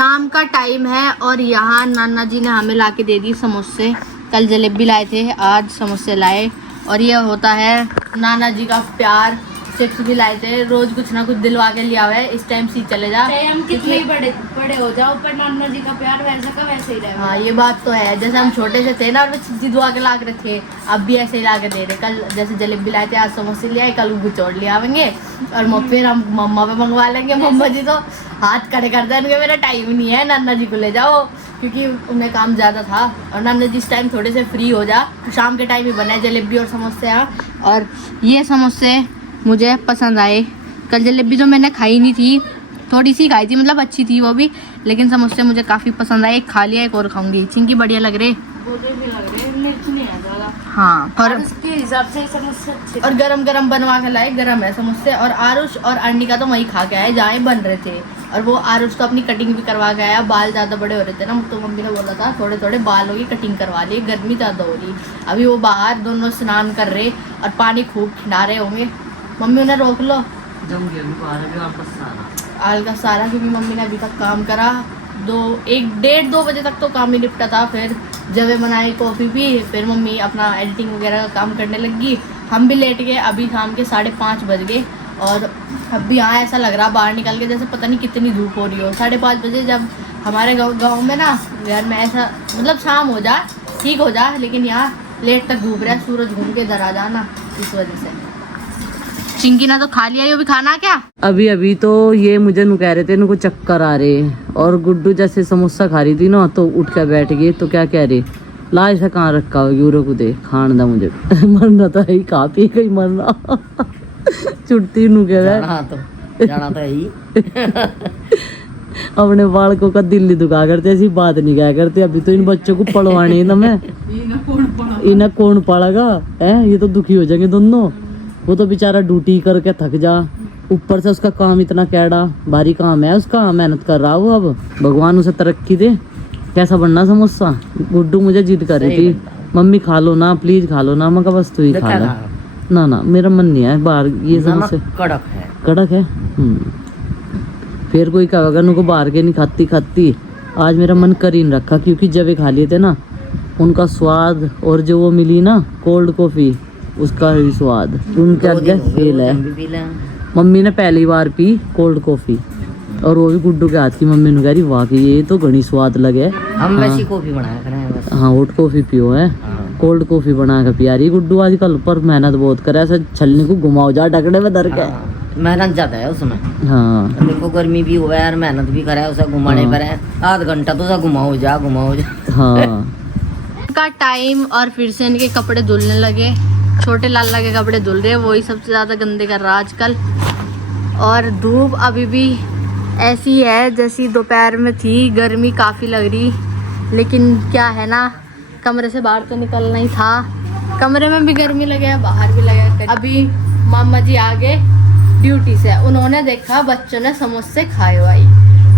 शाम का टाइम है और यहाँ नाना जी ने हमें ला के दे दी समोसे। कल जलेबी लाए थे, आज समोसे लाए। और ये होता है नाना जी का प्यार। चिप्स भी लाए थे, रोज कुछ ना कुछ दिलवा के लिया हुआ है। इस टाइम सी चले जा, हम कितने ही बड़े हो जाओ, पर नाना जी का प्यार वैसा का वैसे ही रहेगा। हाँ ये बात तो है। जैसे हम छोटे से थे ना और वो जिदवा के ला के रखे, अब भी ऐसे ही ला के दे रहे। कल जैसे जलेबी लाए थे, आज समोसे ले आए, कल गुचौड़ ले आवेंगे और फिर हम मम्मा पे मंगवा लेंगे। मम्मा जी तो हाथ खड़े कर देंगे, मेरा टाइम नहीं है, नाना जी को ले जाओ, क्योंकि उन्हें काम ज़्यादा था। और नाना जी इस टाइम थोड़े से फ्री हो जा, शाम के टाइम ही बने जलेबी और समोसे यहाँ। और ये समोसे मुझे पसंद आए। कल जलेबी तो मैंने खाई नहीं थी, थोड़ी सी खाई थी, मतलब अच्छी थी वो भी, लेकिन समोसे मुझे काफ़ी पसंद आए। एक खा लिया, एक और खाऊंगी। चिंकी बढ़िया लग रहे, भी लग रहे, मिर्च नहीं है ज़्यादा। हाँ, और उसके हिसाब से समोसे अच्छे। और गरम गरम बनवा के लाए, गरम है समोसे। और आरुष और अर्निका तो वहीं खा के आए जहाँ बन रहे थे। और वो आरुष तो अपनी कटिंग भी करवा के आया, बाल ज़्यादा बड़े हो रहे थे ना, तो मम्मी ने बोला था थोड़े थोड़े बालों की कटिंग करवा लिए, गर्मी ज़्यादा हो रही। अभी वो बाहर दोनों स्नान कर रहे और पानी खूब खिला रहे होंगे। मम्मी उन्हें रोक लो आलका सारा, क्योंकि मम्मी ने अभी तक काम करा। 1-1-1:30-2 बजे तक तो काम ही निपटा था। फिर जब बनाई कॉफ़ी पी, फिर मम्मी अपना एडिटिंग वगैरह का काम करने लगी। हम भी लेट गए, अभी शाम के 5:30 बज गए। और अब भी यहाँ ऐसा लग रहा बाहर निकल के जैसे पता नहीं कितनी धूप हो रही हो। 5:30 बजे जब हमारे गाँव में ना घर में ऐसा मतलब शाम हो जा ठीक हो जा, लेकिन यहाँ लेट तक धूप रहा है, सूरज घूम के इधर आ जाना, इस वजह से। चिंकी ना तो खा लिया, ये भी खाना क्या? अभी तो ये मुझे नु कह रहे थे इनको चक्कर आ रहे, और गुड्डू जैसे समोसा खा रही थी ना तो उठ कर बैठ गई। तो क्या कह रहे, लाश से कहाँ रखा हो यूरो को दे खान दा मुझे मरना तो है ही, खा पी कहीं मरना छुट्टी नु कह रहा जाना तो ही अपने बालकों का दिल नहीं दुखा करते, ऐसी बात नहीं कहा करते। अभी तो इन बच्चों को पढ़वाने ना मैं, इन्हें कौन पढ़ेगा है, ये तो दुखी हो जाएंगे दोनों। वो तो बेचारा ड्यूटी करके थक जा, ऊपर से उसका काम इतना कैड़ा भारी काम है उसका, मेहनत कर रहा वो। अब भगवान उसे तरक्की दे। कैसा बनना समोसा? गुड्डू मुझे जिद कर रही थी, मम्मी खा लो ना प्लीज, खा लो ना। मैं कहा बस तू ही खा लो ना। ना मेरा मन नहीं है बाहर ये समोसे, कड़क है। फिर कोई कहेगा नुको बाहर के नहीं खाती। आज मेरा मन कर ही नहीं रखा, क्योंकि जब ये खा लिए थे ना उनका स्वाद, और जो वो मिली ना कोल्ड कॉफी, उसका भी स्वाद उनके आगे फेल है। मम्मी ने पहली बार पी कोल्ड कॉफी, और वो भी गुड्डू के हाथ की। मम्मी ने कह रही वाकई ये तो घनी स्वाद लगे। हम वैसी कॉफी बनाया करें बस। हाँ हॉट कॉफी पियो है, कोल्ड कॉफी बना कर पिया रही गुड्डू आजकल। पर मेहनत बहुत करे, ऐसा छलने को घुमाओ जा डकड़े में धर के। मेहनत ज्यादा है उसमें। हाँ देखो गर्मी भी हुआ है और मेहनत भी करे, उसे घुमाने पर है। आध घंटा तो घुमाओ जा। हाँ का टाइम, और फिर से इनके कपड़े धुलने लगे। छोटे लाला के कपड़े धुल रहे, वही सबसे ज़्यादा गंदे कर रहा आजकल। और धूप अभी भी ऐसी है जैसी दोपहर में थी, गर्मी काफ़ी लग रही। लेकिन क्या है ना, कमरे से बाहर तो निकलना ही था। कमरे में भी गर्मी लगे, बाहर भी लगे। अभी मामा जी आ गए ड्यूटी से, उन्होंने देखा बच्चों ने समोसे खाए भाई।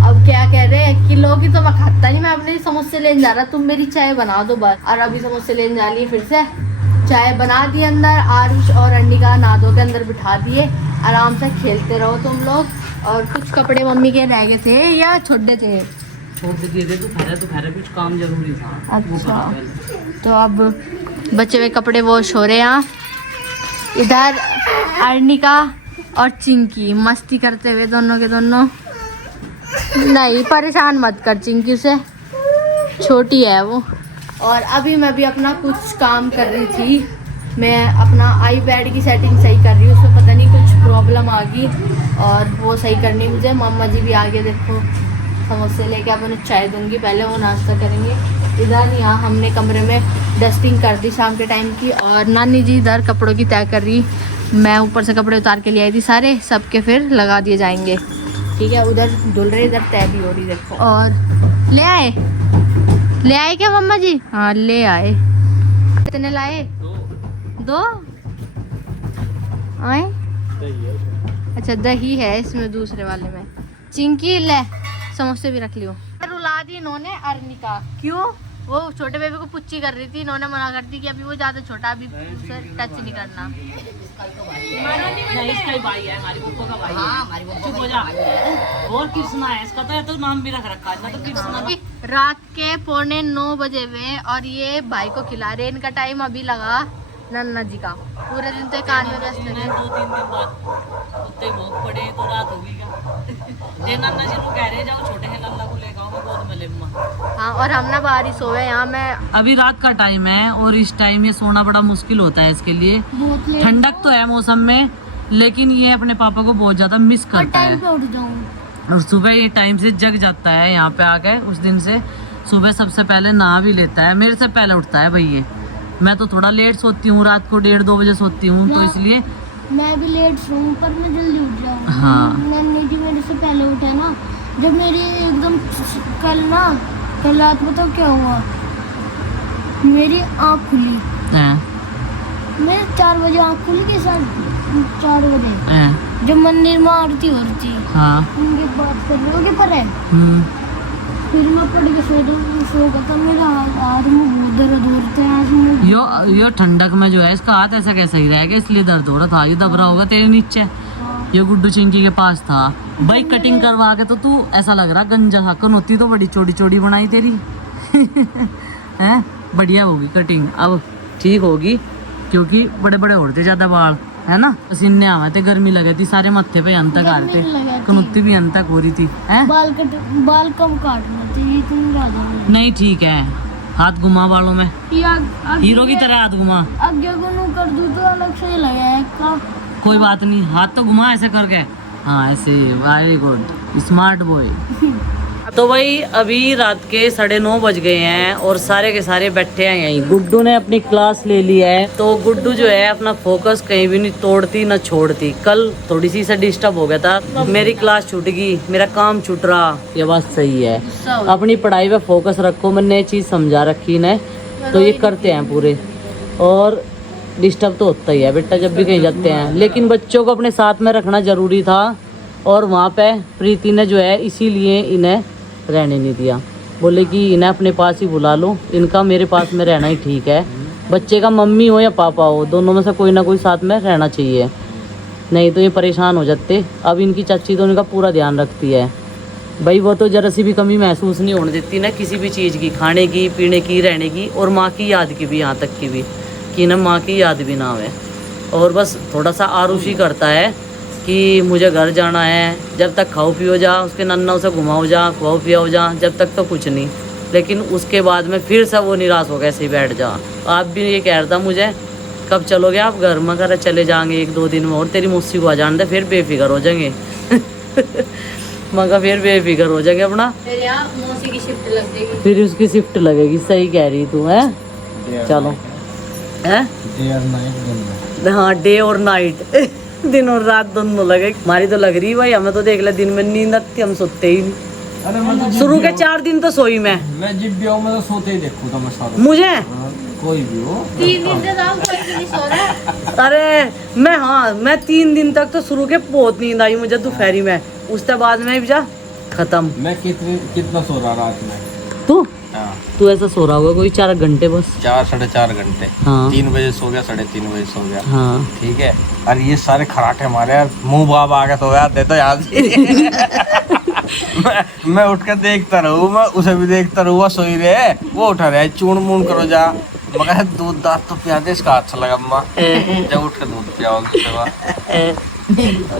अब क्या कह रहे हैं, किलो की तो मैं खाता नहीं, मैं अपने समोसे लेने जा रहा, तुम मेरी चाय बना दो बस। और अभी समोसे लेने जा रही, फिर से चाय बना दी अंदर। आरुष और अंडिका नादो के अंदर बिठा दिए, आराम से खेलते रहो तुम लोग। और कुछ कपड़े मम्मी के रह गए थे या छोटे थे? छोड़ दिए थे, दोपहर कुछ काम जरूरी था। अच्छा, तो अब बचे हुए कपड़े वॉश हो रहे हैं यहाँ। इधर अर्निका और चिंकी मस्ती करते हुए, दोनों के दोनों। नहीं परेशान मत कर चिंकी से, छोटी है वो। और अभी मैं भी अपना कुछ काम कर रही थी। मैं अपना आईपैड की सेटिंग सही कर रही हूँ, उसमें पता नहीं कुछ प्रॉब्लम आ गई और वो सही करनी मुझे। मामा जी भी आगे देखो समोसे लेके, अब उन्हें चाय दूंगी, पहले वो नाश्ता करेंगे। इधर यहाँ हमने कमरे में डस्टिंग कर दी शाम के टाइम की, और नानी जी इधर कपड़ों की तय कर रही। मैं ऊपर से कपड़े उतार के ले आई थी सारे, सबके फिर लगा दिए जाएंगे। ठीक है, उधर धुल रहे, इधर तय भी हो रही देखो। और ले आए क्या मम्मा जी? हाँ ले आए। कितने लाए? दो आए? अच्छा दही है इसमें, दूसरे वाले में। चिंकी ले समोसे भी रख लियो। रुला दी इन्होंने अर्निका, क्यों? वो छोटे बेबी को पुच्ची कर रही थी, इन्होंने मना कर दी कि अभी वो ज्यादा छोटा, अभी उसे टच नहीं करना। नहीं, इसका ही भाई है, हमारी बुक्को का भाई है। चुप हो जा। और कृष्णा है इसका, तो नाम भी रख रखा है ना, तो कृष्णा। रात के 8:45 बजे हुए और ये भाई को खिला रहे। इनका टाइम अभी लगा नन्ना जी का। पूरे दिन तो कान में व्यस्त थे। 2-3 दिन बाद उत्ते भूख पड़े तो रात होगी क्या। जे नन्ना जी को कह रहे जाओ छोटे है लल्ला को लेकर आओ, मैं गोद में ले अम्मा। हाँ, और हम ना बाहर ही सोए यहाँ। मैं अभी रात का टाइम है और इस टाइम ये सोना बड़ा मुश्किल होता है इसके लिए। ठंडक तो है मौसम में, लेकिन ये अपने पापा को बहुत ज्यादा मिस करता है। और सुबह ये टाइम से जग जाता है यहाँ पे आके। उस दिन से सुबह सबसे पहले नहा भी लेता है, मेरे से पहले उठता है भाई ये। मैं तो थोड़ा लेट सोती हूँ, रात को 1:30-2 बजे सोती हूँ, तो इसलिए मैं भी लेट सोऊं पर मैं जल्दी उठ जाऊँ। हाँ। नन्नी जी मेरे से पहले उठे ना, जब मेरी एकदम कल रात में तो क्या हुआ, मेरी आँख खुली। मेरे 4 बजे आँख खुली के साथ 4 बजे जब मंदिर में आरती हो रही थी। हाँ। उनकी बात करने के पर है। फिर मैं पड़ के सो गया था। मेरा हाथ में बहुत दर्द हो रहा था। आज में यो ठंडक में जो है इसका हाथ ऐसा कैसा ही रहेगा, इसलिए दर्द हो रहा था। ये दब रहा होगा तेरे नीचे। ये गुड्डू चिंकी के पास था भाई, कटिंग करवा के तो तू ऐसा लग रहा गंजा हाकन होती तो बड़ी चौड़ी चौड़ी बनाई तेरी। हैं, बढ़िया होगी कटिंग, अब ठीक होगी क्योंकि बड़े बड़े होते ज्यादा बाल है ना। पसीने आवे थे, गर्मी लगे थी, सारे मत्थे पे अंत आ रहे थे, कनुत्ती भी अंत हो रही थी। हैं, बाल कम काटना चाहिए, इतनी ज्यादा नहीं। नहीं ठीक है, हाथ घुमा बालों में, हीरो की तरह हाथ घुमा। आगे को कर दूं तो अलग से लगेगा। कोई बात नहीं, हाथ तो घुमा ऐसे करके। हाँ ऐसे, वेरी गुड, स्मार्ट बॉय। तो भाई अभी रात के 9:30 बज गए हैं और सारे के सारे बैठे हैं यहीं। गुड्डू ने अपनी क्लास ले ली है, तो गुड्डू जो है अपना फोकस कहीं भी नहीं तोड़ती ना छोड़ती। कल थोड़ी सी से डिस्टर्ब हो गया था, मेरी क्लास छूट गई, मेरा काम छूट रहा। ये बात सही है, अपनी पढ़ाई पे फोकस रखो। मैंने ये चीज़ समझा रखी है, तो ये करते हैं पूरे। और डिस्टर्ब तो होता ही है बेटा जब भी कहीं जाते हैं, लेकिन बच्चों को अपने साथ में रखना ज़रूरी था। और वहाँ पे प्रीति ने जो है इसीलिए इन्हें रहने नहीं दिया, बोले कि इन्हें अपने पास ही बुला लो, इनका मेरे पास में रहना ही ठीक है। बच्चे का मम्मी हो या पापा हो, दोनों में से कोई ना कोई साथ में रहना चाहिए, नहीं तो ये परेशान हो जाते। अब इनकी चाची तो इनका पूरा ध्यान रखती है भाई, वो तो जरा सी भी कमी महसूस नहीं होने देती ना किसी भी चीज़ की, खाने की, पीने की, रहने की, और माँ की याद की भी, यहाँ तक की भी कि ना माँ की याद भी ना आवे। और बस थोड़ा सा आरुषी करता है कि मुझे घर जाना है, जब तक खाओ पियो जा, उसके नन्ना उसे घुमाओ जा, खुआओ पियाओ जा, जब तक तो कुछ नहीं। लेकिन उसके बाद में फिर से वो निराश हो गया, ऐसे ही बैठ जा। आप भी ये कह रहा था मुझे, कब चलोगे आप घर? मैं कह रहा चले जाएंगे 1-2 दिन में, और तेरी मुस्सी को आ जाने दे, फिर बेफिक्र हो जाएंगे। मगर फिर बेफिक्र हो जाएंगे अपना, फिर यहाँ मौसी की शिफ्ट लग जाएगी, फिर उसकी शिफ्ट लगेगी। सही कह रही तू है। चलो है, हाँ डे और नाइट, दिन और रात दोनों लगे। हमारी तो लग रही भाई, हमें तो देख ले दिन में नींद आती, हम सोते ही नहीं। शुरू के 4 दिन तो सोई मैं जब भी आऊँ मैं तो सोते ही देखूँ मैं सारा। मुझे कोई भी हो 3 दिन से रात कोई भी नहीं सो रहा। अरे मैं 3 दिन तक तो शुरू के बहुत नींद आई मुझे दोपहरी में, उसके बाद में भी जा खत्म। मैं कितना सो रहा रात में? तू ऐसा सो रहा होगा कोई 4 घंटे बस, 4-4.5 घंटे। हाँ। 3 बजे सो गया, 3:30 बजे सो गया। हाँ ठीक है। और ये सारे खराटे हमारे यार मुंह बाप आके सो जाते तो याद मैं उठ कर देखता रहूँ, मैं उसे भी देखता रहूँ, सोई रहे, वो उठा रहे, चूर्ण मूर्ण करो जा, मगर दूध दांत तो पिया दे, इसका अच्छा लगा अम्मा, जब उठ कर दूध पियाओगे।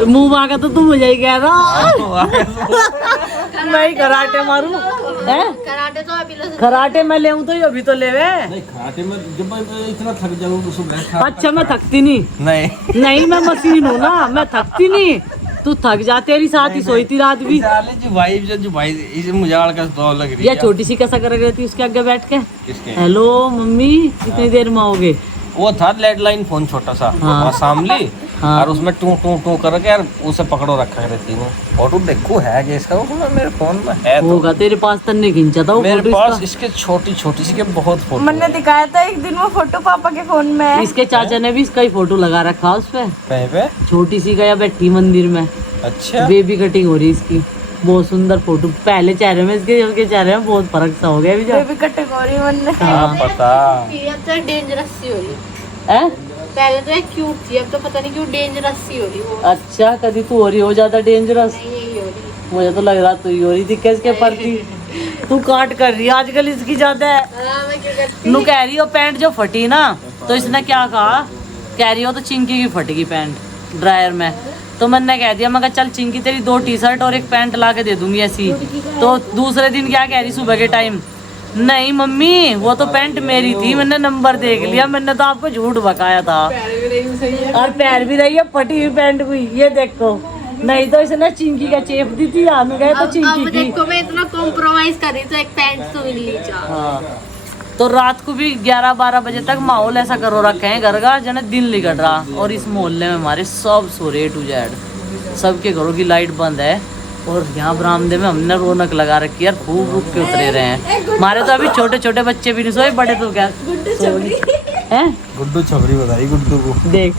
मुंह मांगा तो तुम मुझे ही कह रहा मैं ही कराटे मारूं है? कराटे तो अभी कराटे मैं ले तो अभी तो ले नहीं खराटे में जब मैं इतना थक जाऊँ तो सुबह। अच्छा मैं थकती नहीं, नहीं मैं मशीन हूँ ना, मैं थकती नहीं। तू थक जा, तेरी साथ ही सोई थी रात भी। जो भाई इसे मुझे आड़का तो लग रही है। या छोटी सी कैसा कर रही थी उसके आगे बैठ के, किसके? हेलो मम्मी कितनी देर में आओगे? वो था लैंडलाइन फोन छोटा सा, हाँ। सामली, हाँ। और उसमें टू टू टू करके यार उसे पकड़ो रखा रहती हूँ। फोटो देखो है कि इसका, वो मेरे फोन में है तो। होगा तेरे पास, तन्ने खींचा था वो मेरे फोटो पास इसका। इसके छोटी छोटी सी के बहुत फोटो। मैंने दिखाया था एक दिन वो फोटो पापा के फोन में है। इसके चाचा ने भी इसका ही फोटो लगा रखा उस पे, कहीं पे? छोटी सी का, या बैठी मंदिर में, अच्छा बेबी कटिंग हो रही इसकी। बहुत सुंदर फोटो। पहले चेहरे में इसके उसके चेहरे में बहुत फर्क सा हो गया अभी जा। कैटेगरी बनने हाँ। पता अब तो डेंजरस सी हो रही। हैं? पहले तो क्यूट थी, अब तो पता नहीं क्यों डेंजरस सी हो रही वो। अच्छा कभी तू हो रही हो ज्यादा डेंजरस। यही हो रही। मुझे तो लग रहा तू ही हो रही थी किसके प्रति। तू काट कर रही है आजकल इसकी ज्यादा है। मैं क्या करती। नू कह रही हो पैंट जो फटी ना, तो इसने क्या कहा, कह रही हो तो चिंकी की फटेगी पैंट ड्रायर में। तो मैंने कह दिया, मैं कहा चल चिंकी तेरी 2 टी-शर्ट और एक पैंट ला के दे दूंगी ऐसी। तो दूसरे दिन क्या कह रही सुबह के टाइम, नहीं मम्मी वो तो पैंट मेरी थी, मैंने नंबर देख लिया, मैंने तो आपको झूठ बकाया था। और पैर भी रही है फटी हुई पैंट हुई, ये देखो। नहीं तो इसने चिंकी का चेप दी थी, आने गए तो अब चिंकी की। देखो मैं इतना कॉम्प्रोमाइज कर रही तो एक पैंट तो मिल ली जा। हाँ तो रात को भी 11-12 बजे तक माहौल ऐसा करो रखे हैं घर का जने दिन निकल रहा। और इस मोहल्ले में हमारे सब सो रहे A to Z, सबके घरों की लाइट बंद है। और यहाँ बरामदे में हमने रौनक लगा रखी है, खूब रुक के उतरे रहे हैं। हमारे तो अभी छोटे छोटे बच्चे भी नहीं सोए, बड़े तो क्या हैं। गुड्डू छबरी बताई गुड्डू को। देख